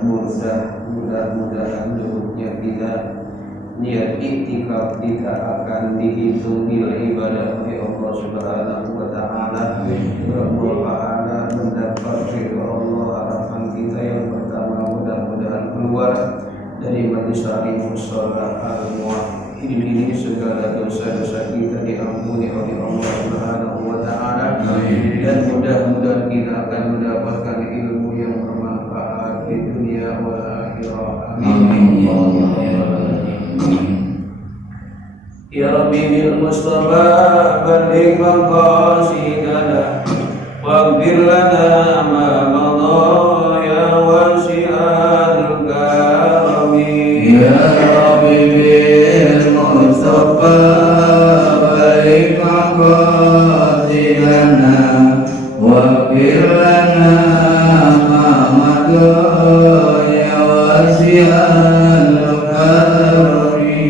mudah-mudahan duduknya kita niat iktikaf kita akan dihitung nilai ibadah oleh Allah Subhanahu wa Ta'ala. Berdoa mendapat ridho Allah. Harapan kita yang pertama mudah-mudahan keluar dari majelis mushola al-muwahhidin ini segala dosa-dosa kita diampuni oleh Allah Subhanahu wa Ta'ala, dan mudah-mudahan kita akan mendapatkan ilmu yang bermanfaat di dunia wal akhirah. Amin. Ya Rabbi bil Mustafa balligh maqasidana waghfir lana ma madha ya wasi'al karami. Ya Rabbi bil Mustafa balligh maqasidana waghfir lana ma madha ya wasi'al karami.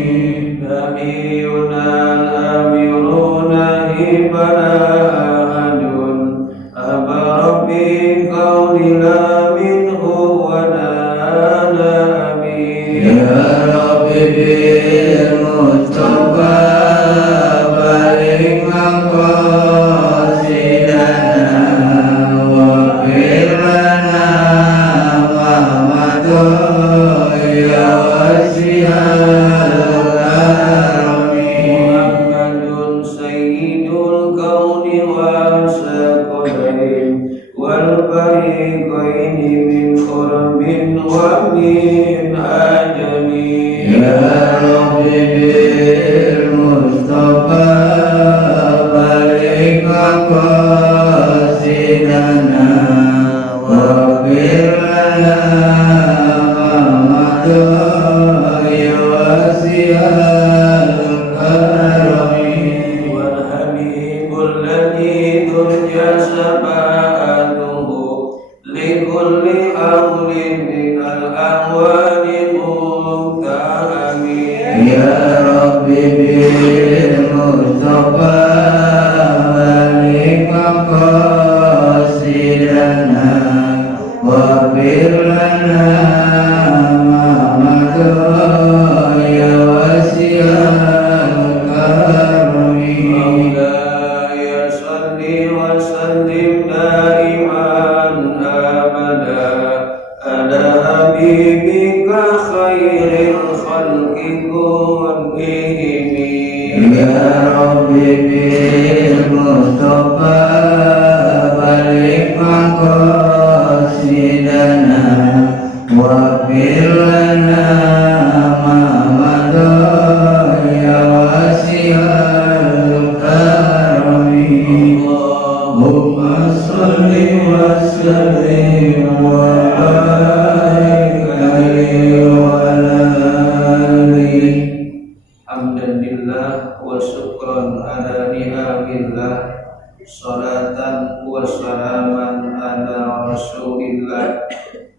Salatan wa salaman ala Rasulillah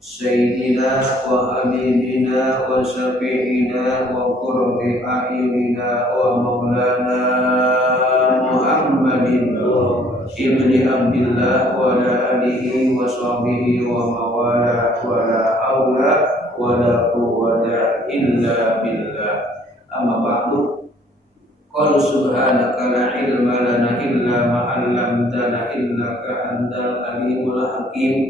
Sayyidina wa habibina wa syafi'ina wa qurrati a'yunina wa maulana Muhammadin ibni Abdillah wa ala alihi wa sahbihi wa mawala wa la hawla wa la quwwata illa billah. Amma ba'du. Qul subhanaka la ilma lana illa ma 'allamtana innaka antal alimul hakim.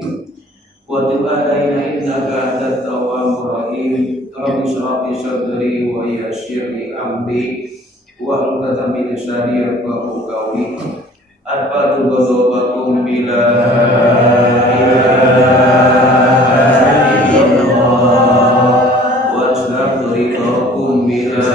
Wa tub alaina innaka antat tawwabur rahim. Rabbi shrah li sadri wa yassir li amri wa hlul 'uqdatam min lisani yafqahu qawli. Arfa'u ghadabakum bila ilaha illallah wa aslamtu ridhakum bila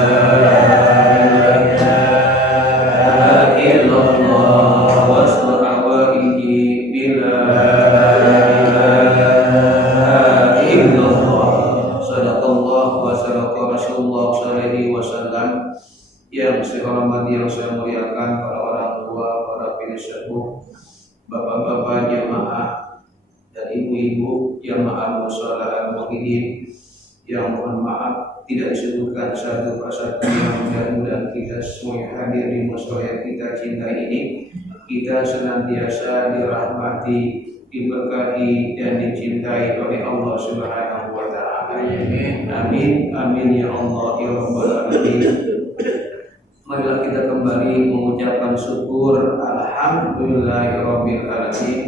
yang saya hormati, yang saya muliakan para orang tua, para penasehat, bapak-bapak jamaah dan ibu-ibu jamaah mushola al-muwahhidin, yang mohon maaf tidak disebutkan satu persatu, yang mudah-mudahan kita semua yang hadir di mushola yang kita cintai ini, kita senantiasa dirahmati diberkahi dan dicintai oleh Allah Subhanahu wa taala. Amin. Amin ya Allah ya rabbal alamin. Marilah kita kembali mengucapkan syukur alhamdulillahirabbil alamin.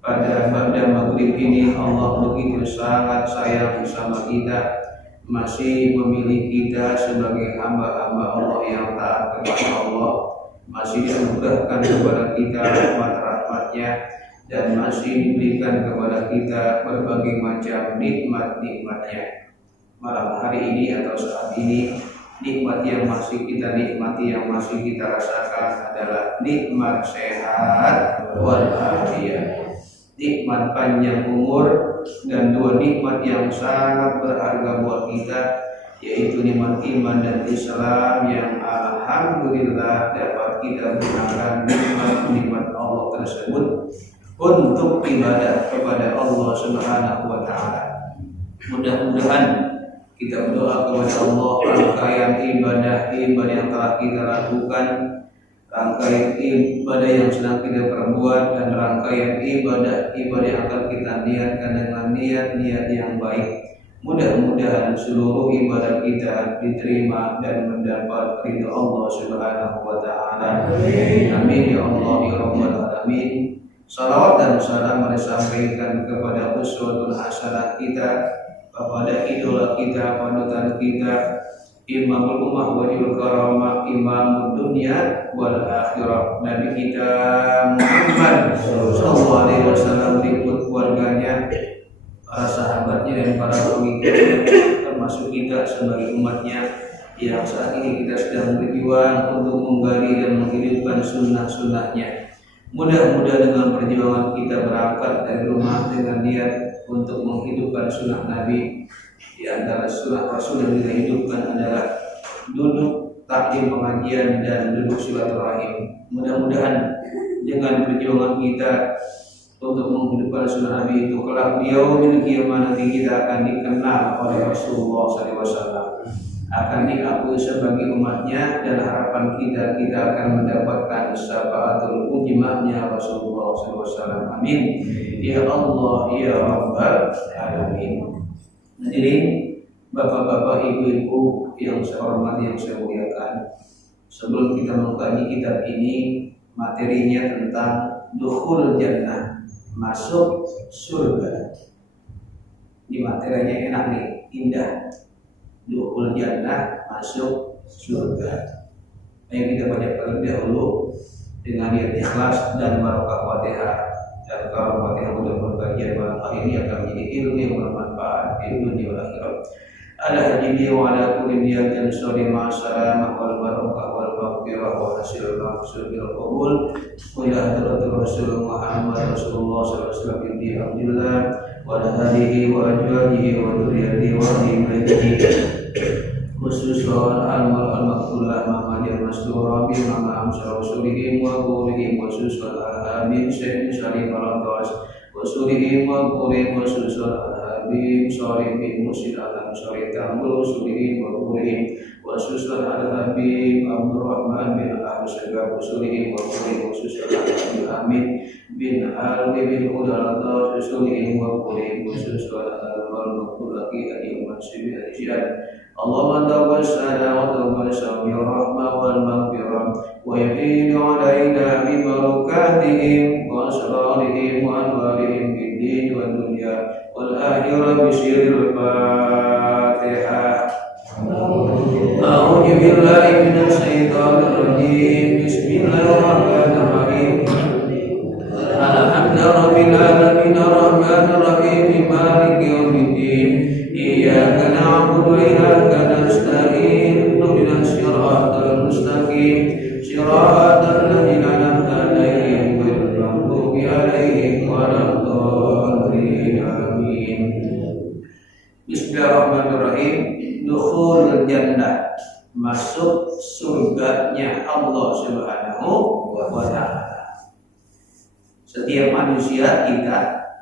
Pada maghrib ini Allah begitu sangat sayang sama kita, masih memilih kita sebagai hamba-hamba Allah yang taat kepada Allah, masih dianugerahkan kepada kita rahmat-rahmatnya, dan masih diberikan kepada kita berbagai macam nikmat-nikmatnya. Malam hari ini atau saat ini, nikmat yang masih kita nikmati, yang masih kita rasakan adalah nikmat sehat walafiat, nikmat panjang umur, dan dua nikmat yang sangat berharga buat kita, yaitu nikmat iman dan Islam yang alhamdulillah dapat kita gunakan nikmat Allah tersebut untuk ibadah kepada Allah Subhanahu wa taala. Mudah-mudahan kita berdoa kepada Allah, rangkaian ibadah yang telah kita lakukan, rangkaian ibadah yang sedang kita perbuat, dan rangkaian ibadah yang akan kita niatkan dengan niat-niat yang baik. Mudah-mudahan seluruh ibadah kita diterima dan mendapat ridha Allah Subhanahu wa taala. Amin ya Allah ya rabbal alamin. Salawat dan salam disampaikan kepada uswatun hasanah kita, kepada idola kita, panutan kita, Imamul Ummah wajibul karamah, Imamul dunia wal akhirah, Nabi kita Muhammad sallallahu alaihi wasallam, berikut keluarganya, para sahabatnya, dan para pengikutnya, termasuk kita sebagai umatnya yang saat ini kita sedang berjuang untuk menggali dan menghidupkan sunnah-sunnahnya. Mudah-mudahan dengan perjuangan kita berangkat dari rumah dengan niat untuk menghidupkan sunnah Nabi. Di antara sunnah Rasul yang kita hidupkan adalah duduk taklim pengajian dan duduk silaturahim. Mudah-mudahan dengan perjuangan kita untuk menghidupkan sunnah Nabi itu, kelak beliau memiliki kiamat nanti kita akan dikenal oleh Rasulullah SAW, akan diakui sebagai umatnya, dan harapan kita akan mendapatkan syafaatul ujmahnya Rasulullah SAW. Amin ya Allah ya rabbal alamin. Hadirin bapak-bapak, ibu-ibu yang saya hormati, yang saya muliakan, sebelum kita mengkaji kitab ini, materinya tentang dukhul jannah, masuk surga. Di materinya enak nih, indah. Dukhul jannah, masuk surga. Ayo kita baca terlebih dahulu dengan niat ikhlas dan barokah Fatihah. Dan kalau Fatihah mudah-mudahan kajian malam hari ini akan menjadi ilmu yang bermanfaat di dunia wal akhirat. Ala hadihi wa ala kulli niyatin sholih ma'asalamah wal barokah wal maghfirah wa hasil maqsud bil qabul wa ila hadratir Rasul Muhammad Rasulullah sallallahu alaihi wasallam bi Abdullah wa ala alihi wa ajwajihi wa dzurriyyatihi wa ahlihi khususan al-maqbulah Muhammadiyah Rasulullah bi mama amsal rasulihim wa qulihim khususan al-habib Syekh Syarif al-Atas wa surihim wa qulihim khususan al-habib Syarif bin Musid al-Syarif tamul surihim wa qulihim khususan al-habib Abdurrahman bin Al-Syagab wa surihim wa qulihim khususan al-habib Amin bin Alwi bin Udal surihim wa qulihim khususan al-maqbulah ki al-mansib al-jihad. Allahumma tawassala wa tawassal bi rahmah wal maghfirah wa yahin alaina bi barakatihim wa asrarihim wa anwarihim fid din wad dunya wal akhirah bi sirril Fatihah. A'udzu billahi minasy syaithanir rajim. Bismillahirrahmanirrahim. Alhamdulillahirabbil alamin arrahmanir rahim maliki yaumiddin. Iyyaka na'budu wa iyyaka nasta'in ihdinas siratal mustaqim siratal ladzina an'amta 'alaihim ghairil maghdubi 'alaihim waladdallin. Amin. Bismillahirrahmanirrahim. Dukhul jannah, masuk surganya Allah Subhanahu wa taala. Setiap manusia kita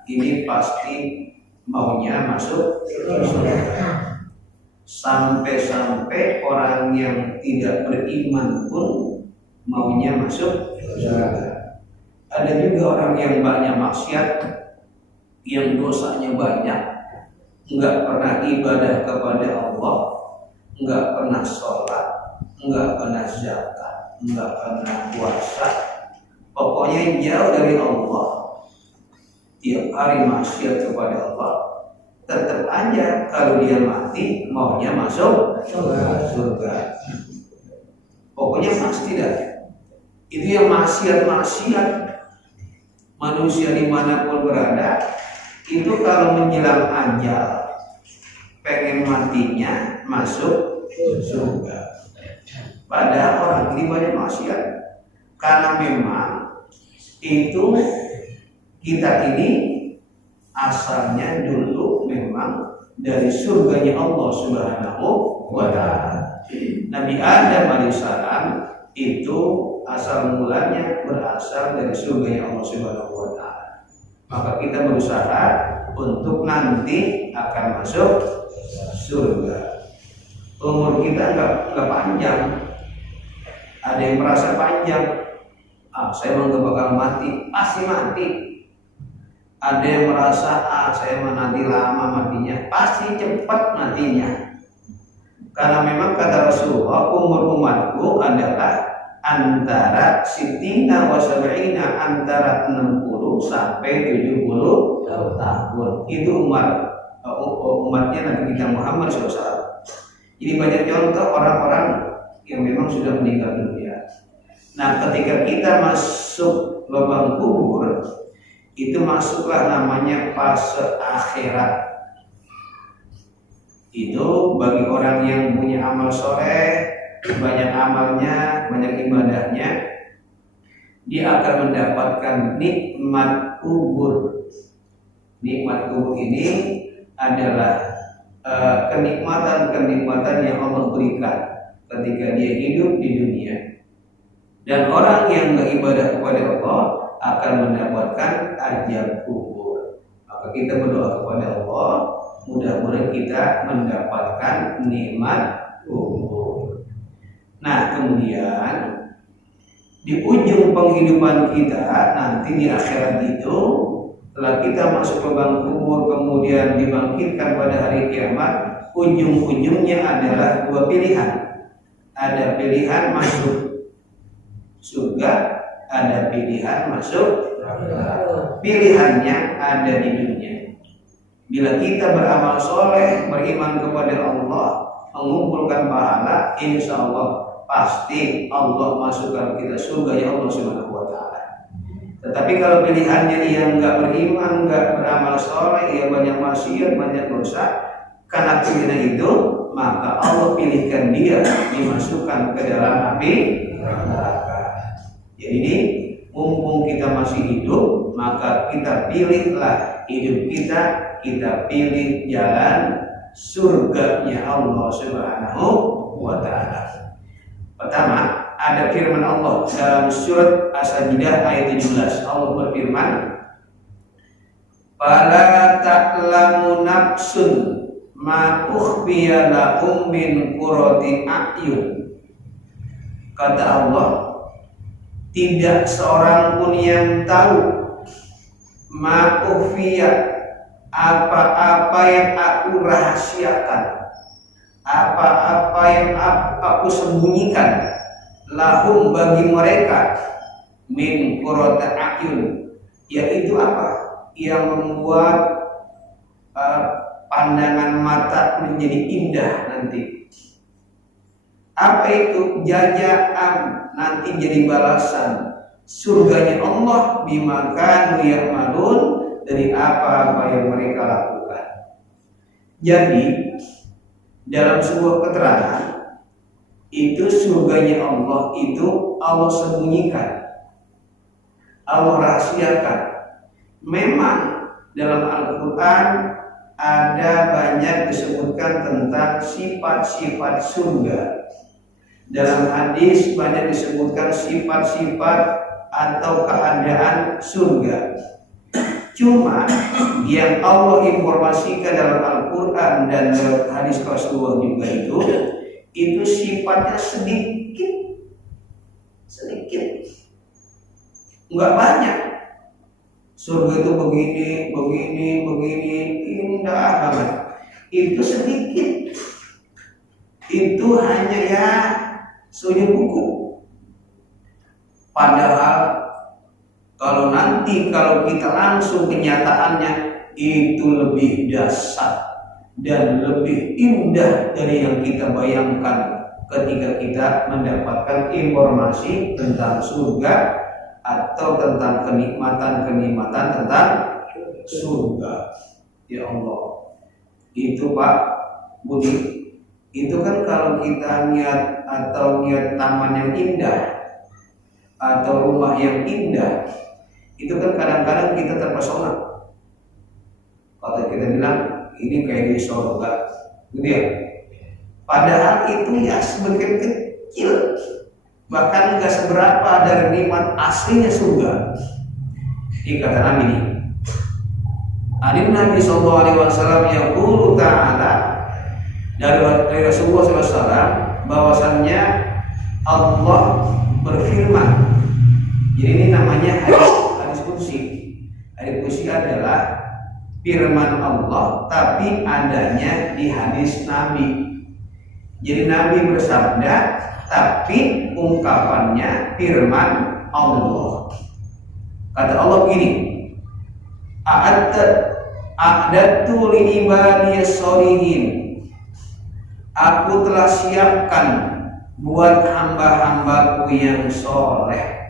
ini pasti maunya masuk surga. Sampai-sampai orang yang tidak beriman pun maunya masuk surga. Ada juga orang yang banyak maksiat yang dosanya banyak, nggak pernah ibadah kepada Allah, nggak pernah sholat, nggak pernah zakat, nggak pernah puasa, pokoknya jauh dari Allah, tiap hari maksiat kepada Allah, tetap aja kalau dia mati maunya masuk surga. Pokoknya pasti dah. Itu yang maksiat manusia dimanapun berada, itu kalau menjelang ajal pengen matinya masuk surga. Padahal orang ini banyak maksiat, karena memang itu kita ini asalnya dulu memang dari surganya Allah Subhanahu wa Ta'ala. Nabi Adam alaihissalam itu asal mulanya berasal dari surganya Allah Subhanahu wa Ta'ala. Maka kita berusaha untuk nanti akan masuk surga. Umur kita nggak panjang. Ada yang merasa panjang, saya nggak bakal mati, pasti mati. Ada yang merasa saya nanti lama matinya, pasti cepat matinya. Karena memang kata Rasulullah, umur umatku adalah antara sitina wa sab'ina, antara 60 sampai 70 tahun. Itu umatnya Nabi kita Muhammad SAW. Jadi banyak contoh orang-orang yang memang sudah meninggal dunia. Nah, ketika kita masuk lubang kubur, itu masuklah namanya fase akhirat. Itu bagi orang yang punya amal soleh, banyak amalnya, banyak ibadahnya, dia akan mendapatkan nikmat kubur. Nikmat kubur ini adalah kenikmatan-kenikmatan yang Allah berikan ketika dia hidup di dunia. Dan orang yang beribadah kepada Allah akan mendapatkan ajab kubur. Maka kita berdoa kepada Allah, mudah-mudahan kita mendapatkan nikmat kubur. Nah, kemudian di ujung penghidupan kita nanti di akhirat itu, setelah kita masuk lubang kubur kemudian dibangkitkan pada hari kiamat, ujung-ujungnya adalah dua pilihan. Ada pilihan masuk surga, ada pilihan masuk neraka. Pilihannya ada di dunia. Bila kita beramal soleh, beriman kepada Allah, mengumpulkan pahala, insya Allah pasti Allah masukkan kita surga ya Allah Subhanahu wa Ta'ala. Tetapi kalau pilihannya yang nggak beriman, nggak beramal soleh, ya banyak maksiat, banyak dosa, karena pilihan itu, maka Allah pilihkan dia dimasukkan ke dalam api neraka. Jadi mumpung kita masih hidup, maka kita pilihlah hidup kita pilih jalan surganya Allah Subhanahu wa Ta'ala. Pertama, ada firman Allah dalam surat As-Sajdah ayat 17. Allah berfirman, "Fala ta'lamu nafsun ma ukhfiya lahum min qurrati a'yun." Kata Allah, tidak seorang pun yang tahu ma ukhfiya, apa-apa yang aku rahasiakan, apa-apa yang aku sembunyikan, lahum bagi mereka, min qurrati a'yun, yaitu apa? Yang membuat pandangan mata menjadi indah nanti. Apa itu? Jazaan, nanti jadi balasan surganya Allah bima kanu ya'malun, dari apa-apa yang mereka lakukan. Jadi dalam sebuah keterangan itu surganya Allah itu Allah sembunyikan, Allah rahasiakan. Memang dalam Al-Quran ada banyak disebutkan tentang sifat-sifat surga. Dalam hadis banyak disebutkan sifat-sifat atau keadaan surga. Cuma yang Allah informasikan dalam Al-Quran dan dalam hadis Rasulullah juga itu sifatnya sedikit, nggak banyak. surga itu begini, begini, begini, indah banget. Itu sedikit, itu hanya ya seujung kuku. Padahal kalau kita langsung kenyataannya itu lebih dahsyat dan lebih indah dari yang kita bayangkan ketika kita mendapatkan informasi tentang surga atau tentang kenikmatan-kenikmatan tentang surga. Ya Allah, itu Pak Budi, itu kan kalau kita niat taman yang indah atau rumah yang indah, itu kan kadang-kadang kita terpesona. Kalau kita bilang ini kayak di surga, gitu ya. Padahal itu ya sebagian kecil, bahkan nggak seberapa dari nikmat aslinya surga. Dikata Nabi ini, Nabi Sallallahu Alaihi Wasallam yang Ta'ala dari Rasulullah SAW bahwasannya Allah berfirman. Jadi ini namanya hadis kursi. Hadis kursi adalah firman Allah tapi adanya di hadis Nabi. Jadi Nabi bersabda tapi ungkapannya firman Allah. Kata Allah begini, a'adtu li ibadiyas sholihin. Aku telah siapkan buat hamba-hambaku yang soleh,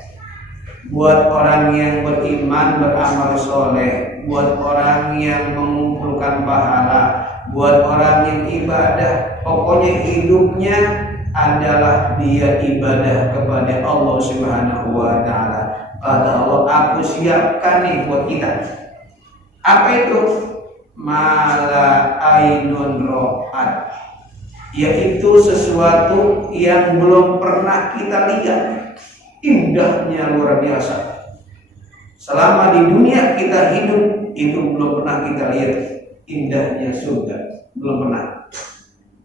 buat orang yang beriman beramal soleh, buat orang yang mengumpulkan pahala, buat orang yang ibadah. Pokoknya hidupnya adalah dia ibadah kepada Allah Subhanahu wa Ta'ala. Kata Allah, aku siapkan nih buat kita. Apa itu? Mala ainun ro'at, yaitu sesuatu yang belum pernah kita lihat. Indahnya luar biasa. Selama di dunia kita hidup, itu belum pernah kita lihat indahnya surga. Belum pernah.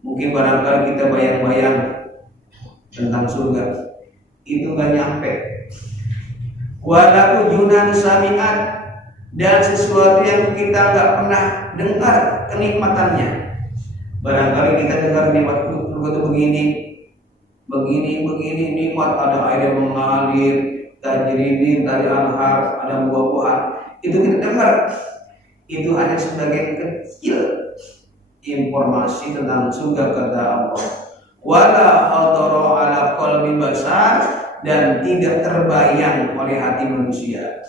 Mungkin barangkali kita bayang-bayang tentang surga, itu gak nyampe. Wala ujunan sami'at, dan sesuatu yang kita gak pernah dengar kenikmatannya. Barangkali kita dengar nikmat surga itu begini nikmat, ada air yang mengalir, tajridin dari anhar, ada buah-buahan. Itu kita dengar. Itu hanya sebagian kecil informasi tentang surga, kata Allah. Wala hadara ala qalbi basar, dan tidak terbayang oleh hati manusia.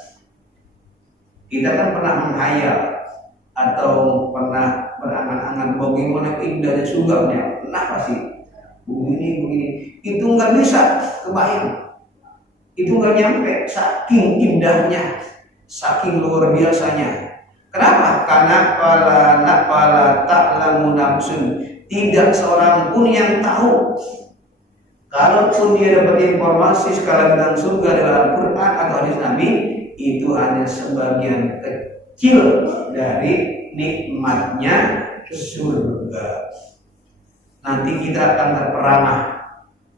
Kita kan pernah menghayal atau pernah berangan-angan bagaimana indahnya surganya. Pernah pasti begini. Itu nggak bisa kebayang. Itu nggak nyampe, saking indahnya, saking luar biasanya. Kenapa? Karena pala ta'lamu nafsun, tidak seorang pun yang tahu. Kalaupun dia dapat informasi sekali tentang surga dalam Al-Quran atau hadis Nabi, itu hanya sebagian kecil dari nikmatnya surga. Nanti kita akan terperangah,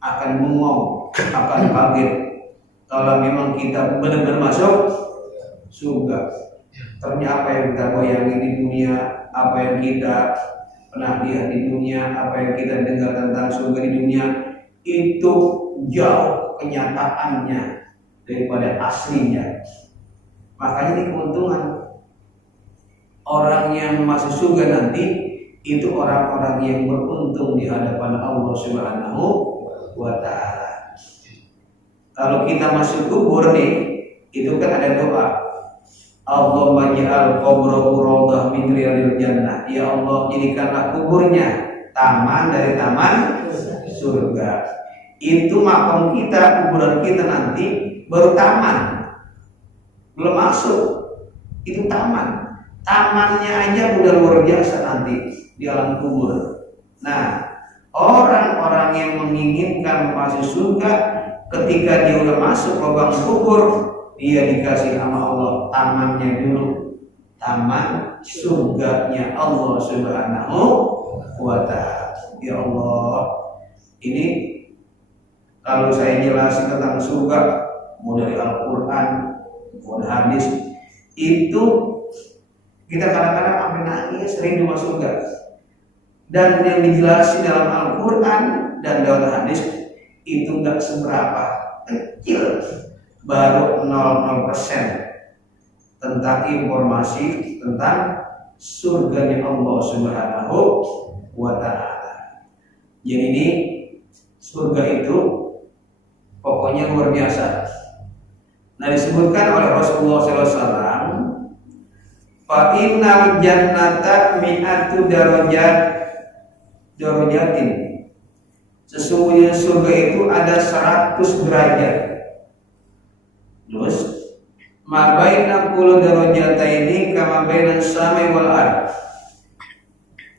akan bengong, akan kaget kalau memang kita benar-benar masuk surga. Ternyata apa yang kita bayangin di dunia, apa yang kita pernah lihat di dunia, apa yang kita dengar tentang surga di dunia, itu jauh kenyataannya daripada aslinya. Makanya ini keuntungan orang yang masuk surga nanti, itu orang-orang yang beruntung di hadapan Allah Subhanahu wa Ta'ala. Kalau kita masuk kubur nih, itu kan ada doa, Allahumma ja'al qabrahu rawdah min riyadil jannah. Ya Allah, jadikanlah kuburnya taman dari taman surga. Itu makam kita, kuburan kita nanti baru taman, belum masuk. Itu taman. Tamannya aja udah luar biasa nanti di alam kubur. Nah, orang-orang yang menginginkan masuk surga, ketika dia udah masuk lubang kubur, dia dikasih sama Allah tamannya dulu, taman surganya Allah Subhanahu wa Ta'ala. Ya Allah, ini kalau saya jelasin tentang surga, mau dari Al-Quran, mau dari hadis, itu kita kadang-kadang sampai nangis rindu masuk surga. Dan yang dijelasin dalam Al-Quran dan dalam hadis itu nggak seberapa, kecil, baru 0,0% tentang informasi tentang surganya Allah Subhanahu wa Ta'ala. Jadi ini surga itu pokoknya luar biasa. Nah, disebutkan oleh Rasulullah SAW, fa innal jannata mi'atu darajatin. Sesungguhnya surga itu ada 100 derajat. Terus ma baina kulli darajataini kama baina samai wal ard.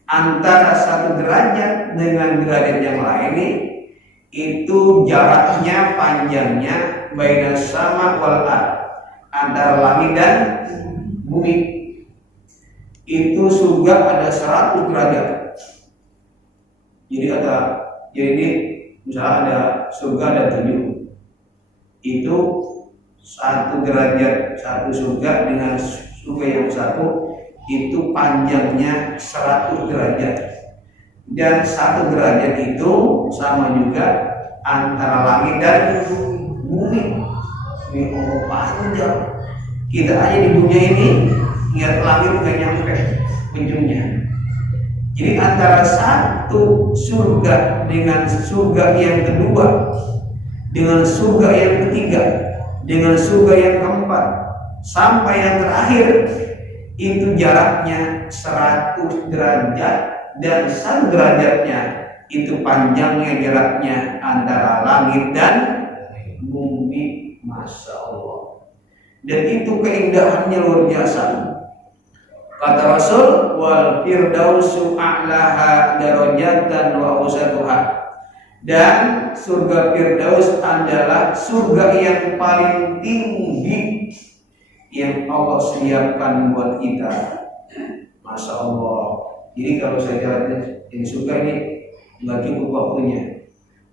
Antara satu derajat dengan derajat yang lain itu jaraknya, panjangnya baina sama wal ard, antara langit dan bumi. Itu surga ada 100 derajat. Jadi misalnya ada surga ada 7. Itu satu derajat, satu surga dengan surga yang satu itu panjangnya 100 derajat. Dan satu derajat itu sama juga antara langit dan bumi. Ini panjang. Kita aja di dunia ini lihat langit nggak nyampe ujungnya. Jadi antara satu surga dengan surga yang kedua, dengan surga yang ketiga, dengan surga yang keempat, sampai yang terakhir itu jaraknya 100 derajat, dan 1 derajatnya itu panjangnya jaraknya antara langit dan bumi. Masya Allah. Dan itu keindahannya luar biasa. Kata Rasul, wal firdausu a'laha darajatan wa awsatuha. Dan surga Firdaus adalah surga yang paling tinggi yang Allah siapkan buat kita. Masya Allah. Jadi kalau saya jalan di surga ini nggak cukup waktunya.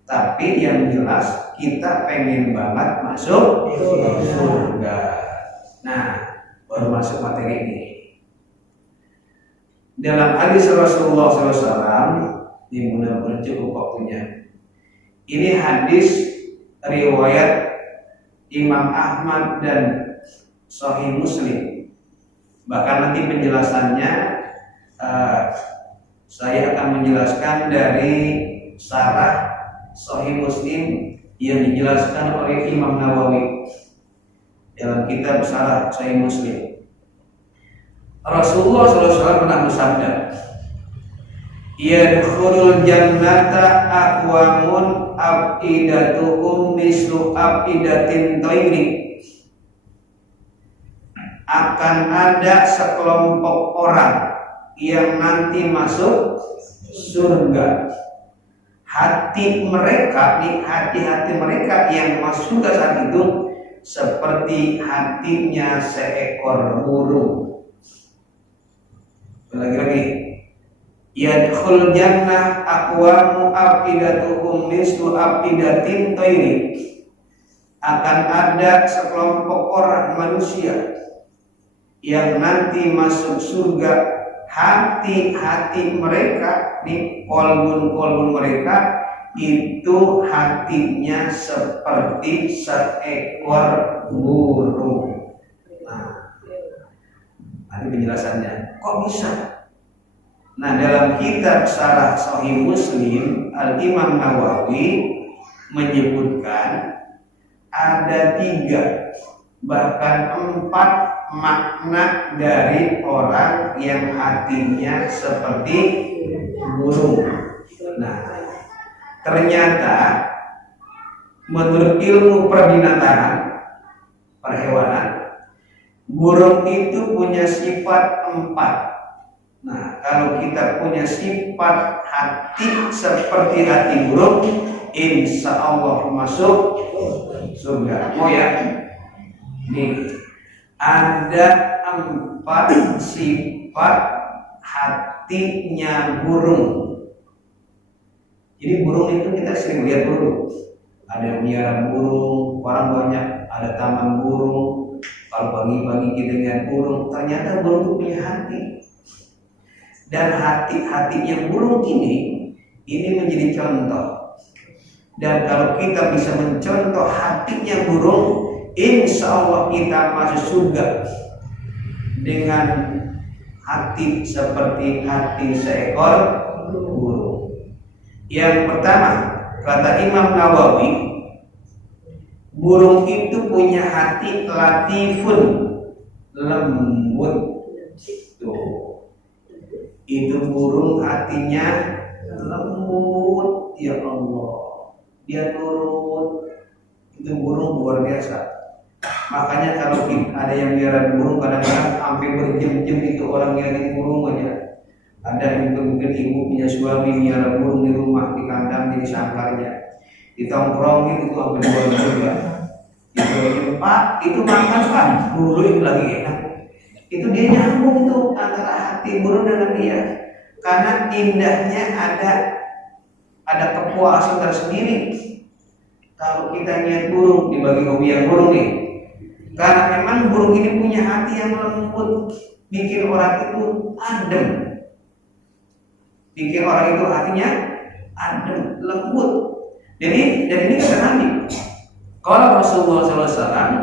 Tapi yang jelas kita pengen banget masuk surga. Nah, baru masuk materi ini. Dalam hadis Rasulullah SAW, ini mudah-mudahan cukup waktunya. Ini hadis riwayat Imam Ahmad dan Sahih Muslim. Bahkan nanti penjelasannya saya akan menjelaskan dari syarah Sahih Muslim yang dijelaskan oleh Imam Nawawi dalam kitab Syarah Sahih Muslim. Rasulullah SAW pernah bersabda, yadkhulul jannata aqwamun afidatuhum mislu afidatin tayri. Akan ada sekelompok orang yang nanti masuk surga. Hati mereka, hati-hati mereka yang masuk surga saat itu seperti hatinya seekor burung. Lagi-lagi, yadkhul jannah aqwamu afidatuhum mislu afidatin tayri. Akan ada sekelompok orang manusia yang nanti masuk surga, hati-hati mereka, kolbun mereka itu hatinya seperti seekor burung. Nanti penjelasannya, kok bisa? Nah, dalam kitab Syarah Sahih Muslim, Al-Imam Nawawi menyebutkan ada 3 bahkan 4 makna dari orang yang hatinya seperti burung. Nah, ternyata menurut ilmu perbinatangan, perhewanan, burung itu punya sifat 4. Nah, kalau kita punya sifat hati seperti hati burung, insya Allah masuk surga. Mau ya? Nih, ada 4 sifat hatinya burung. Jadi burung itu kita sering lihat burung. Ada yang melihara burung, orang banyak, ada taman burung. Kalau pagi-pagi kita lihat burung, ternyata burung itu punya hati. Dan hatinya burung ini menjadi contoh. Dan kalau kita bisa mencontoh hatinya burung, insya Allah kita masuk surga dengan hati seperti hati seekor burung. Yang pertama, kata Imam Nawawi, burung itu punya hati latifun, lembut. Tuh, itu burung hatinya lembut, ya Allah, dia nurut. Itu burung luar biasa. Makanya kalau ada yang biara burung, kadang-kadang sampai berjam-jam itu orang nyari burung aja. Ada yang mungkin ibu punya suami biara burung di rumah, di kandang, di sangkarnya, ditongkrongin itu sampai 2 bulan. Itu Pak, itu makan Pak, dulu itu lagi enak. Itu dia nyambung tuh antara hati burung dengan dia, karena indahnya ada kepuasan tersendiri. Kalau kita lihat burung, dibagi hobi yang burung nih, karena memang burung ini punya hati yang lembut, bikin orang itu adem, bikin orang itu hatinya adem, lembut. Jadi dari ini kata Nabi, kalau Rasulullah SAW,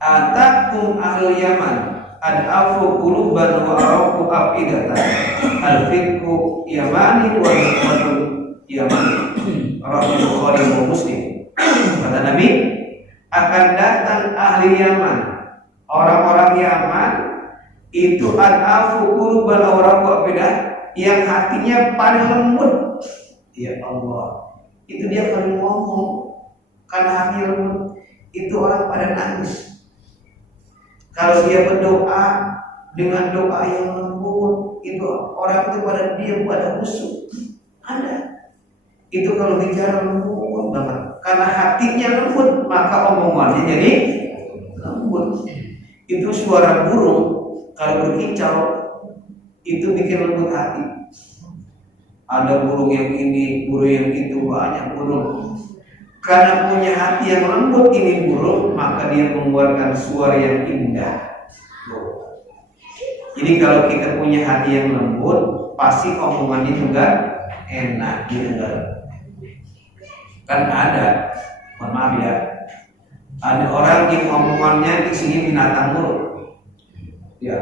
atakum ahli Yaman, ad'afu quluban wa arafu afidatan, al-fiqhu yamani wa hikmatul yamani, rawahu Bukhari wa Muslim. Kata Nabi, akan datang ahli Yaman, orang-orang Yaman itu ad'afu quluban wa arafu afidah, yang hatinya paling lembut. Ya Allah, itu dia paling ngomong karena hati lembut, itu orang pada nangis. Kalau dia berdoa dengan doa yang lembut, itu orang itu pada diam, pada khusyuk. Ada. Itu kalau bicara lembut banget, karena hatinya lembut, maka omongannya jadi lembut. Itu suara burung kalau berkicau itu bikin lembut hati. Ada burung yang ini, burung yang itu, banyak burung. Karena punya hati yang lembut ini burung, maka dia mengeluarkan suara yang indah. Jadi kalau kita punya hati yang lembut, pasti omongannya juga enak didengar. Kan ada, mohon maaf ya, ada orang yang omongannya di sini binatang mulu. Ya,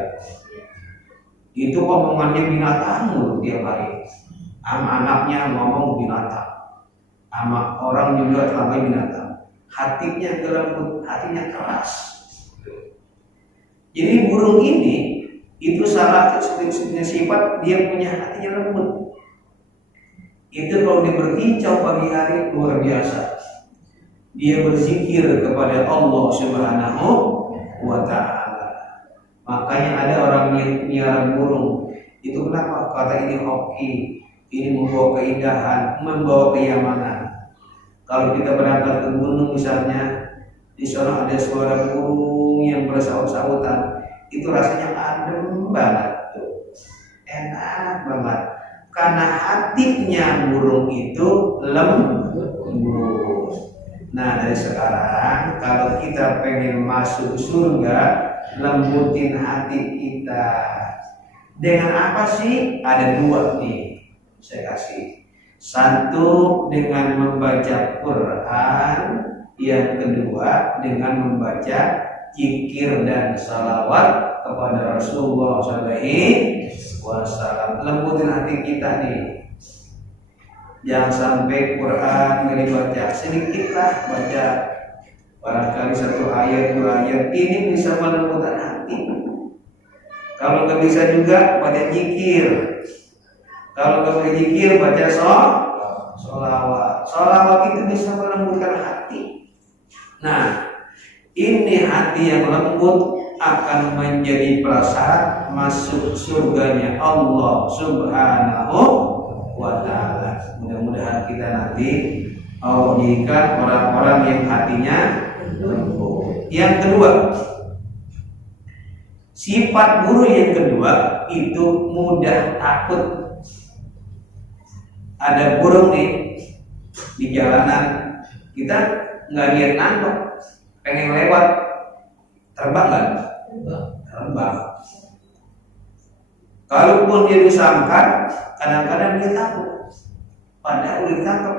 itu omongannya binatang mulu tiap hari. Sama anaknya ngomong binatang, sama orang juga sampai binatang. Hatinya lembut, hatinya keras. Jadi burung ini itu salah satu sifat, dia punya hatinya lembut. Itu kalau dia berkicau pagi hari luar biasa. Dia berzikir kepada Allah Subhanahu wa Ta'ala. Makanya ada orang yang punya burung. Itu kenapa? Kata ini hoki, ini membawa keindahan, membawa kenyamanan. Kalau kita berangkat ke gunung misalnya, di sana ada suara burung yang bersaut-sautan, itu rasanya adem banget tuh, enak banget. Karena hatinya burung itu lembut. Nah dari sekarang kalau kita pengen masuk surga, lembutin hati kita. Dengan apa sih? Ada 2 nih saya kasih. Satu dengan membaca Quran, yang kedua dengan membaca zikir dan salawat kepada Rasulullah SAW. Lembutin hati kita nih. Jangan sampai Quran nggak dibaca, sedikitlah baca. Barangkali 1 ayat 2 ayat, ini bisa melembutkan hati. Kalau nggak bisa juga baca zikir. Kalau nggak pakai zikir, baca sholawat. Sholawat itu bisa melembutkan hati. Nah, ini hati yang lembut akan menjadi prasyarat masuk surganya Allah Subhanahu wa Ta'ala. Mudah-mudahan kita nanti Allah jadikan orang-orang yang hatinya lembut. Yang kedua, sifat burung yang kedua itu mudah takut. Ada burung nih di jalanan, kita nggak lihat nangkep, pengen lewat, Terbang kan? Terbang. Kalaupun dia disangka, kadang-kadang dia takut. Padahal udah ditangkap.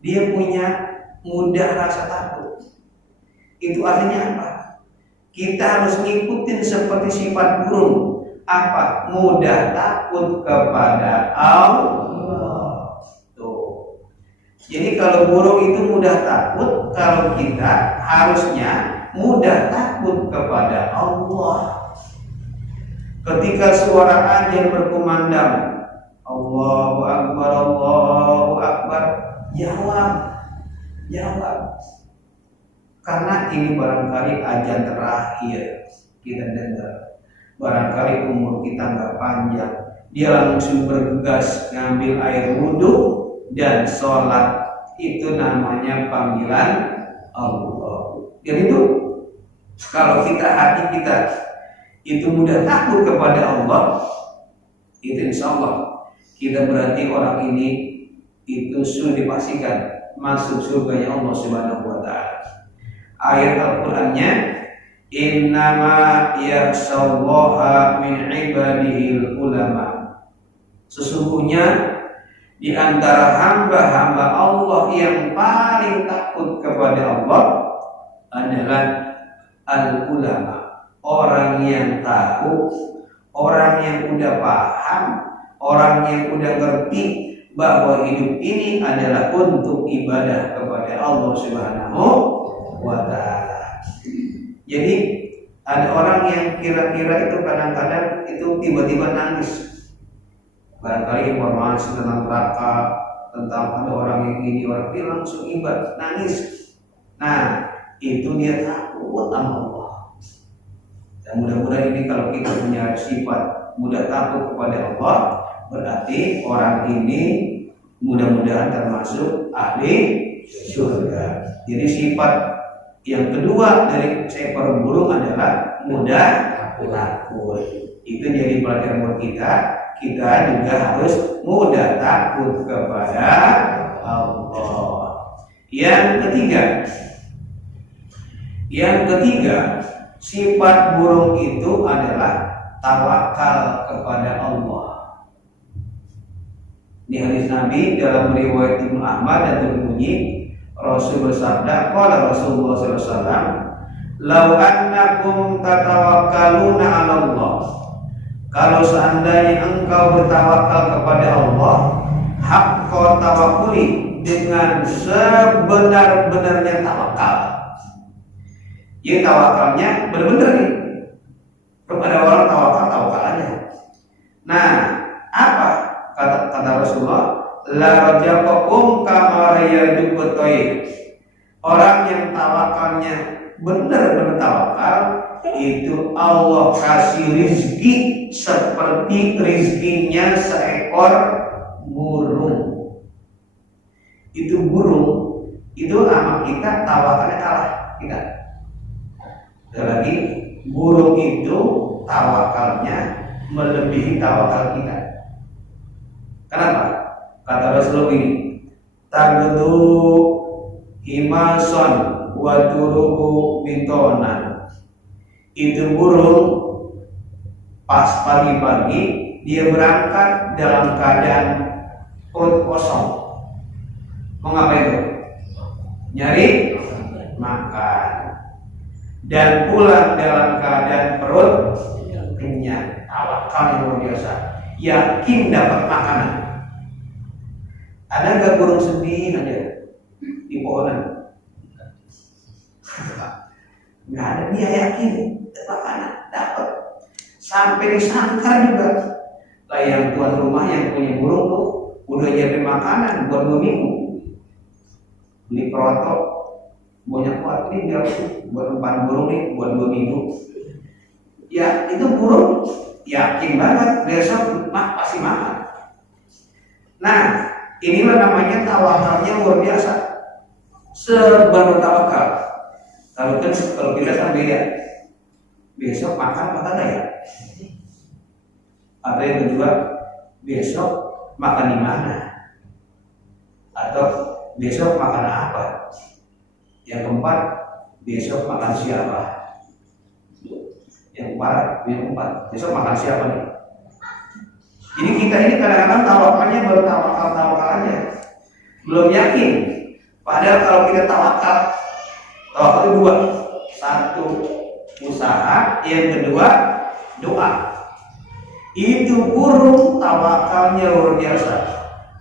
Dia punya mudah rasa takut. Itu artinya apa? Kita harus ngikutin seperti sifat burung. Apa? Mudah takut kepada Allah. Tuh. Jadi kalau burung itu mudah takut, kalau kita harusnya mudah takut kepada Allah. Ketika suara azan berkumandang, Allahu Akbar, Allahu Akbar, jawab. Karena ini barangkali azan terakhir kita dengar. Barangkali umur kita nggak panjang. Dia langsung bergegas ngambil air wudhu dan sholat. Itu namanya panggilan Allah. Jadi itu kalau hati kita itu mudah takut kepada Allah, itu insya Allah kita berarti orang ini itu sudah dipastikan masuk surganya Allah Subhanahu wa Ta'ala. Ayat Al-Qur'annya, innama yakhshallaha min ibadihil ulama. Sesungguhnya di antara hamba-hamba Allah yang paling takut kepada Allah adalah al-ulama. Orang yang tahu, orang yang udah paham, orang yang udah ngerti bahwa hidup ini adalah untuk ibadah kepada Allah Subhanahu wa Ta'ala. Jadi ada orang yang kira-kira itu kadang-kadang itu tiba-tiba nangis. Barangkali informasi tentang neraka, tentang ada orang yang ini, orang ini langsung ibadah, nangis. Nah, itu dia takut sama Allah. Dan mudah-mudahan ini kalau kita punya sifat mudah takut kepada Allah, berarti orang ini mudah-mudahan termasuk ahli surga. Jadi sifat yang kedua dari seekor burung adalah mudah takut. Itu jadi pelajaran buat kita. Kita juga harus mudah takut kepada Allah. Yang ketiga, sifat burung itu adalah tawakal kepada Allah. Di hadis Nabi dalam riwayat Ibnu Ahmad dan berbunyi, Rasul bersabda, qala Rasulullah sallallahu alaihi wasallam, "Lau annakum tatawakkaluna 'ala Allah." Kalau seandainya engkau bertawakal kepada Allah, haqqa tawakkuli, dengan sebenar-benarnya tawakal. Jadi tawakalnya benar-benar nih. Kepada orang tawakal aja. Nah, apa kata Rasulullah? La rajaqakum kama yarjuqut tayr. Orang yang tawakalnya benar-benar tawakal, itu Allah kasih rizki seperti rizkinya seekor burung. Itu burung, itu sama kita tawakalnya kalah kita. Lagi burung itu tawakalnya melebihi tawakal kita. Kenapa? Kata Rasulullah ini, tagdu himason wa turuhu bitonan. Itu burung pas pagi-pagi dia berangkat dalam keadaan perut kosong. Mau ngapain tuh? Nyari makan. Dan pulang dalam keadaan perut kenyang. Tawakal yang luar biasa, yakin dapat makanan. Ada nggak burung sedih aja di pohonan? Nggak ada, dia yakin makanan dapat. Sampai disangkar juga. Lah yang tuan rumah yang punya burung tuh udah nyiapin makanan buat 2 minggu. Beli perotok banyak kuat nih biar buat 4 burung nih buat 2 minggu. Ya itu burung yakin banget besok pasti makan. Nah, inilah namanya tawakalnya luar biasa. Sebaru tawakal. Kalau kita kan beda. Besok makan apa enggak ya? Atau yang kedua, besok makan di mana? Atau besok makan apa? Yang keempat, besok makan siapa? yang yang 4. Besok makan siapa nih? Jadi kita ini kadang-kadang tawakalnya baru tawakal aja, belum yakin. Padahal kalau kita tawakal itu 2. 1 usaha, yang kedua doa. Itu burung tawakalnya luar biasa.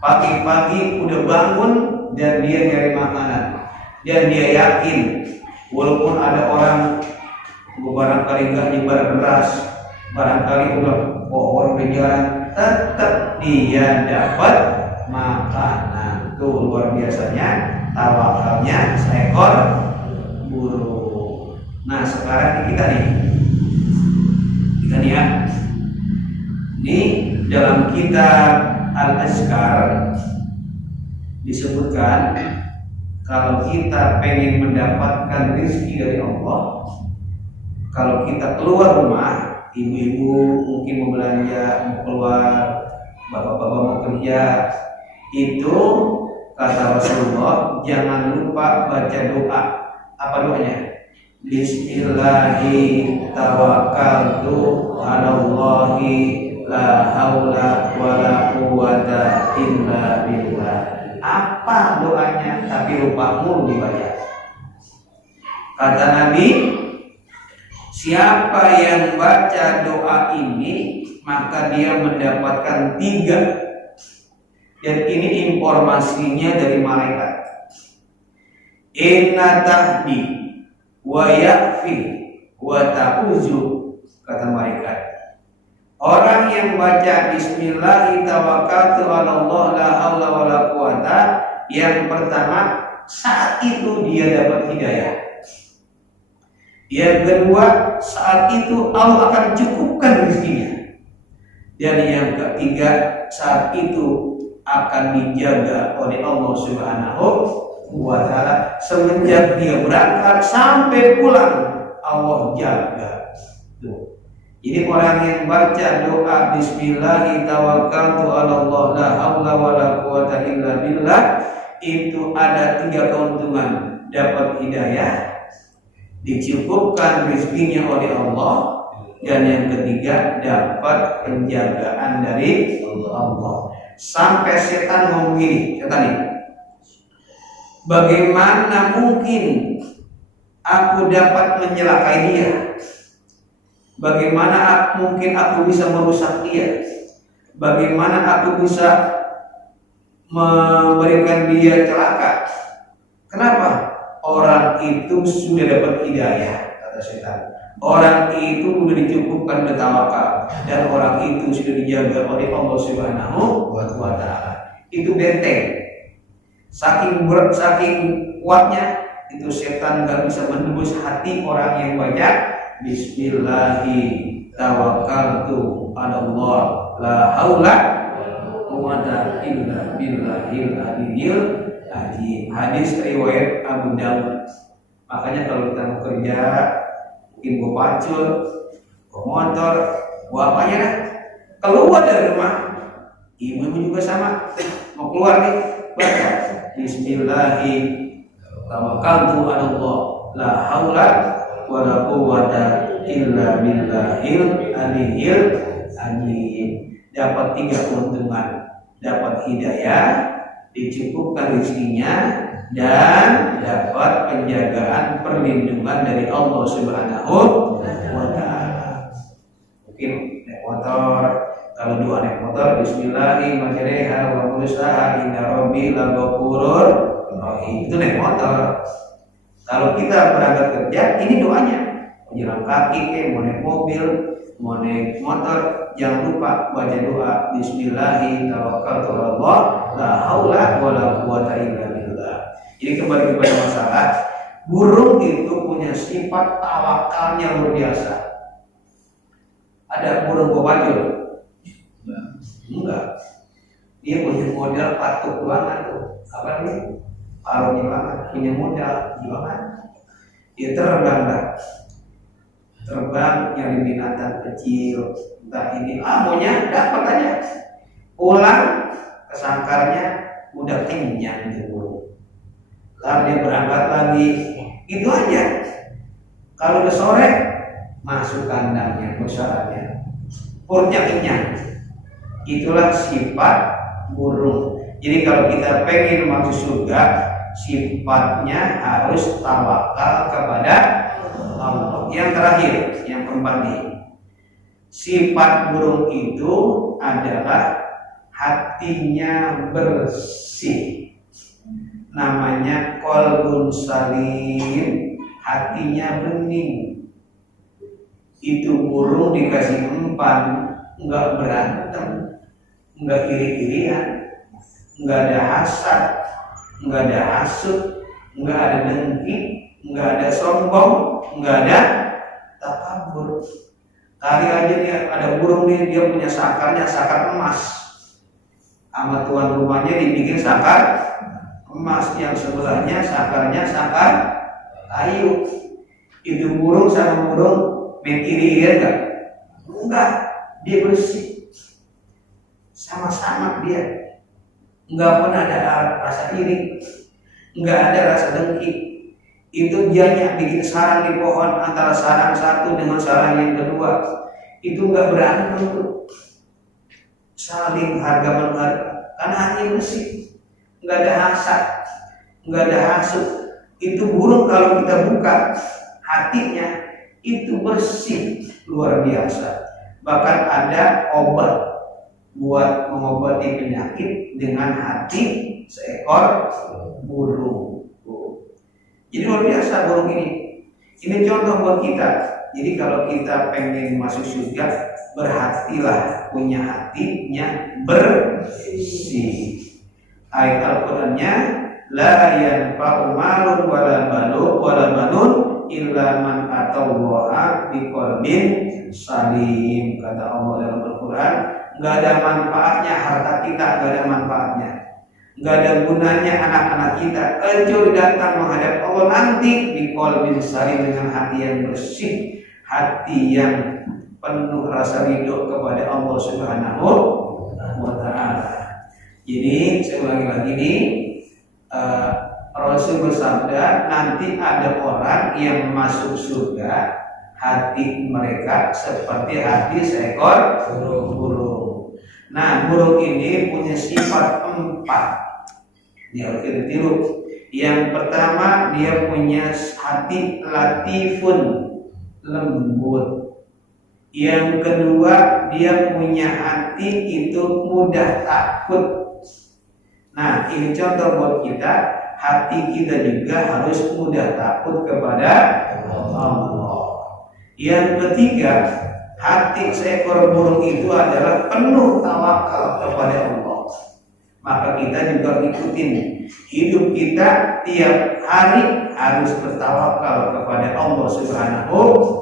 Pagi-pagi udah bangun dan dia nyari makanan, dan dia yakin walaupun ada orang barangkali nggak nyebar beras, barangkali udah pohon berjalan, tetap dia dapat makanan. Tuh luar biasanya tawakalnya seekor burung. Nah sekarang kita nih ya, ini dalam kitab Al-Azkar disebutkan kalau kita pengen mendapatkan rezeki dari Allah, kalau kita keluar rumah, ibu-ibu mungkin mau belanja, mau keluar, bapak-bapak mau kerja, itu kata Rasulullah jangan lupa baca doa. Apa doanya? Bismillahi tawakkaltu 'alallahi la haula wala quwwata illa billah. Apa doanya? Tapi lupa mulu dibaca. Kata Nabi, siapa yang baca doa ini maka dia mendapatkan 3. Dan ini informasinya dari malaikat. Inna tahdi wa yakfi wa ta'uzu, kata malaikat. Orang yang baca bismillahi tawakkaltu 'alallah la haula wala quwata, yang pertama saat itu dia dapat hidayah. Yang kedua, saat itu Allah akan cukupkan rezekinya. Dan yang ketiga, saat itu akan dijaga oleh Allah Subhanahu wa ta'ala. Semenjak dia berangkat sampai pulang, Allah jaga. Tuh. Jadi orang yang baca doa Bismillahi tawakkaltu 'alallah la haula wala quwata illa billah, itu ada 3 keuntungan. Dapat hidayah, dicukupkan rezekinya oleh Allah, dan yang ketiga dapat penjagaan dari Allah. Sampai setan ngomong gini, setan ini, bagaimana mungkin aku dapat mencelakai dia? Bagaimana mungkin aku bisa merusak dia? Bagaimana aku bisa memberikan dia celaka? Kenapa? Orang itu sudah dapat hidayah, kata setan. Orang itu sudah dicukupkan bertawakal, dan orang itu sudah dijaga oleh Allah Subhanahu wa ta'ala. Itu benteng. Saking kuatnya itu setan gak bisa menembus hati orang yang baca Bismillahi tawakkaltu 'alallah la haula quwwata illa billahil aliyyil azim. Hadis riwayat Abu Dawud. Makanya kalau kita mau kerja, mungkin bawa pacul, bawa motor, bawa apanya dah, keluar dari rumah, ibu-ibu juga sama, mau keluar nih, baca Bismillahi tawakkaltu 'alallah la haula wala quwwata illa billahil aliyyil azim. Dapat 3 keuntungan, dapat hidayah, dicukupkan rezekinya, dan dapat penjagaan perlindungan dari Allah Subhanahu wa ta'ala. Mungkin naik motor, kalau doa naik motor Bismillahi majriha wa mursaha inna rabbi laghafurur rahim, itu naik motor. Kalau kita berangkat kerja, ini doanya. Mau jalan kaki, mau naik mobil, mau naik motor, jangan lupa baca doa Bismillahi tawakkaltu 'alallah la haula wala quwwata illa billah. Jadi kembali kepada masalah, burung itu punya sifat tawakalnya luar biasa. Ada burung bopajul? Enggak. Dia punya modal patuk banget tuh. Apa nih? Paruhnya banget, punya modal banget. Dia terbang nyari binatang kecil, entah ini, maunya dapat aja. Pulang ke sangkarnya udah kenyang itu burung. Lalu dia berangkat lagi, itu aja. Kalau udah sore masuk kandangnya, pusaranya, perutnya kenyang. Itulah sifat burung. Jadi kalau kita pengen masuk surga, sifatnya harus tawakal kepada Allah. Yang terakhir, yang keempat nih, sifat burung itu adalah hatinya bersih. Namanya qalbun salim, hatinya bening. Itu burung dikasih umpan, enggak berantem, enggak iri-irian, enggak ada hasad, enggak ada hasut, enggak ada dengki, enggak ada sombong, enggak ada takabur. Tadi aja dia ada burung nih, dia punya sakarnya sakar emas. Sama tuan rumahnya dibikin sakar emas, yang sebelahnya sakarnya sakar kayu. Itu burung sama burung main iri-irian enggak? Enggak, dia bersih. Sama-sama dia. Enggak pernah ada rasa iri, enggak ada rasa dengki. Itu dia bikin sarang di pohon, antara sarang satu dengan sarang yang kedua. Itu enggak berantem tuh, saling harga mengharga, karena hatinya bersih, enggak ada hasad, enggak ada hasut. Itu burung kalau kita buka hatinya itu bersih luar biasa. Bahkan ada obat buat mengobati penyakit dengan hati seekor burung. Jadi luar biasa burung ini. Ini contoh buat kita. Jadi kalau kita pengen masuk surga, berhatilah, punya hatinya bersih. Ayat Al-Qur'annya, la yanfa'u malun wala banun illa man atallaha biqalbin salim. Kata Allah dalam Al-Qur'an, enggak ada manfaatnya harta kita, enggak ada manfaatnya, enggak ada gunanya anak-anak kita kecuali datang menghadap Allah nanti biqalbin salim, dengan hati yang bersih, hati yang penuh rasa ridho kepada Allah Subhanahu wa ta'ala. Jadi saya ulangi lagi nih, Rasul bersabda, nanti ada orang yang masuk surga, hati mereka seperti hati seekor burung. Nah, burung ini punya sifat 4. Dia harus ditiru. Yang pertama, dia punya hati latifun, lembut. Yang kedua, dia punya hati itu mudah takut. Nah, ini contoh buat kita. Hati kita juga harus mudah takut kepada Allah. Yang ketiga, hati seekor burung itu adalah penuh tawakal kepada Allah. Maka kita juga ikutin hidup kita tiap hari harus bertawakal kepada Allah Subhanahu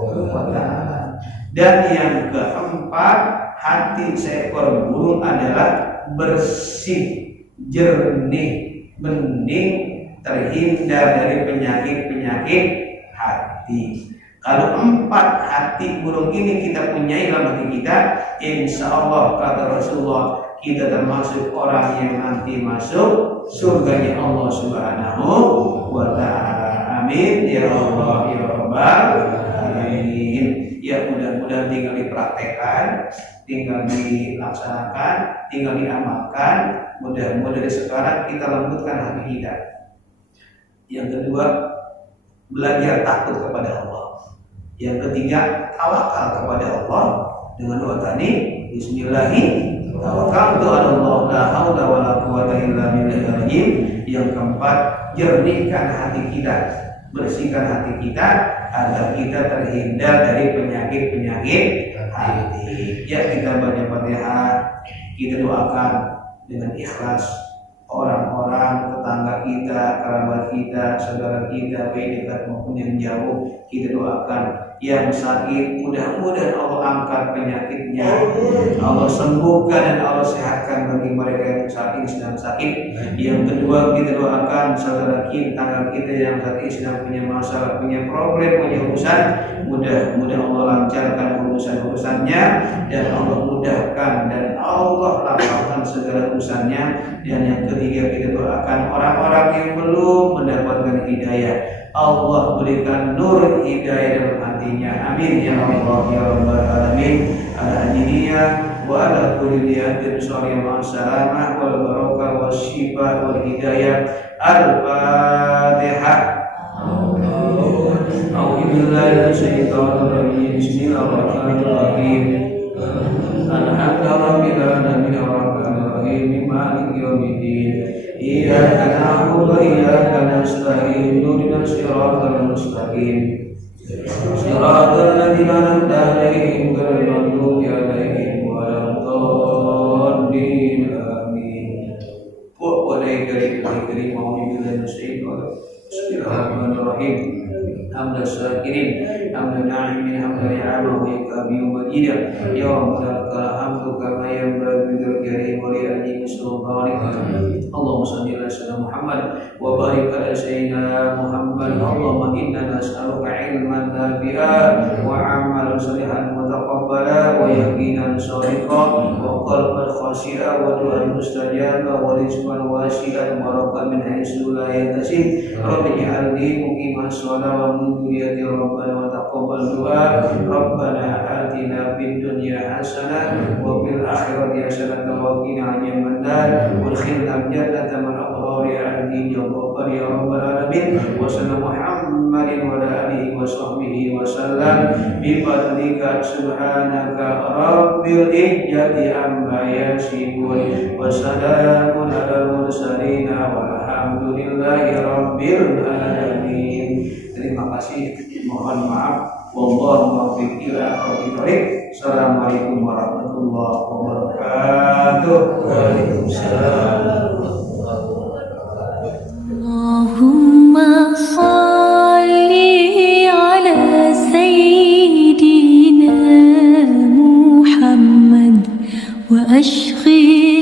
wa ta'ala. Dan yang keempat, hati seekor burung adalah bersih, jernih, bening, terhindar dari penyakit-penyakit hati. Kalau 4 hati burung ini kita punyai dalam hati kita, insya Allah kata Rasulullah, kita termasuk orang yang nanti masuk surganya Allah Subhanahu wa ta'ala. Amin ya Allah ya Rabbal alamin. Ya, mudah-mudahan tinggal dipraktekkan, tinggal dilaksanakan, tinggal diamalkan. Mudah-mudahan dari sekarang kita lembutkan hati kita. Yang kedua, belajar takut kepada Allah. Yang ketiga, tawakal kepada Allah dengan doa tadi, Bismillahirrahmanirrahim, tawakkaltu 'ala Allah, la haula wala quwwata illa billahil. Yang keempat, jernihkan hati kita, bersihkan hati kita agar kita terhindar dari penyakit-penyakit hati. Ya, kita banyak-banyak kita doakan dengan ikhlas orang-orang, tetangga kita, kerabat kita, saudara kita, baik dekat maupun yang jauh. Kita doakan yang sakit, mudah-mudahan Allah angkat penyakitnya, Allah sembuhkan dan Allah sehatkan bagi mereka yang saat ini sedang sakit. Yang kedua, kita doakan saudara kita, tetangga kita yang saat ini sedang punya masalah, punya problem, punya urusan. Mudah-mudahan Allah lancarkan urusan-urusannya dan Allah mudahkan dan Allah lapangkan segala urusannya. Dan yang ketiga, kita doakan orang-orang yang belum mendapatkan hidayah. Allah berikan nur hidayah dalam hatinya. Amin ya Allah ya rabbal alamin. Ala diniyah wa ala kulli niyatin shalihah salamah wal barakah wasyifa wal hidayah. Al-Fatihah. A'udzu billahi minasyaitonir rajim. Bismillahirrahmanirrahim. Alhamdulillahirabbil alamin arrahmanir rahim maliki yaumiddin. Iyyaka na'budu wa iyyaka nasta'in. Ihdinas siratal mustaqim. Siratal ladzina an'amta 'alaihim ghairil maghdubi 'alaihim waladdallin. Amin. Wa alaikal mau billahi syaitan. Bismillahirrahmanirrahim. Hamdan syakirin, hamdan na'imin, hamdan ni'amahu yakabi wa majida. Ya Rabbana lakal hamdu kama yanbaghi li karim wa li ajli sultanik. Allahumma shalli ala sayyidina Muhammad wa barik ala sayyidina Muhammad. Allahumma inna nas'aluka ilman nafi'an wa 'amalan shalihan mutaqabbala wa yaqinan shadiqan wa qalban khashi'an wa du'an mustajaba wa rizqan wasi'an wa barakatan min haitsu la yahtasib. Rabbi ij'alni muqimas shalah wa min dhurriyyati rabbana wa taqabbal du'a. Rabbana atina fid dunya hasanah wa fil akhirati hasanah wa qina adzaban nar. Udkhilna jannata ma'al abrar ya rabbal ya rabbal alamin. Wa sallallahu Muhammadin wa ala alihi wa sahbihi wa sallam bi fadlika subhanaka rabbil izzati amma yasifun wa salamun alal mursalin walhamdulillahi rabbil alamin. Terima kasih, mohon maaf. Wallahu muwaffiq ila aqwamit thoriq. Assalamualaikum warahmatullahi wabarakatuh. Waalaikumsalam. Allahumma salli ala sayyidina Muhammad wa ashghil